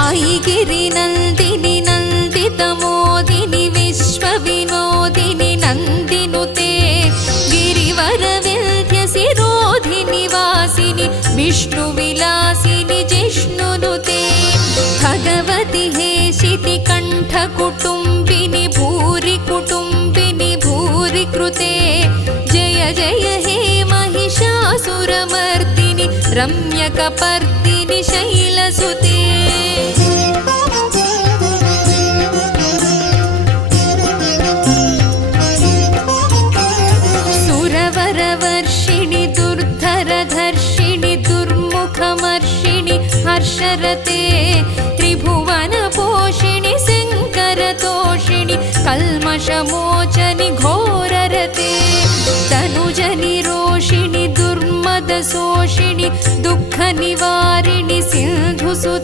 ऐगिरिनन्दिनि नन्दितमोदिनि विश्वविनोदिनि नन्दिनुते गिरिवरविन्ध्यसिरोधिनि वासिनि विष्णुविलासिनि जिष्णुनुते भगवति हेशिति कण्ठकुटुम्बिनि भूरि कुटुम्बिनि भूरि कृते जय जय हे महिषासुरमर्दिनि रम्यकपर्दिनि शैलसुते सुरवरवर्षिणि दुर्धरधर्षिणि दुर्मुखमर्षिणि हर्षरते त्रिभुवनपोषिणि शङ्करतोषिणि कल्मषमोचनि घोररते तनुजनिरोषिणि दुर्मदशोषिणि दुःखनिवारिणि सिन्धुसुते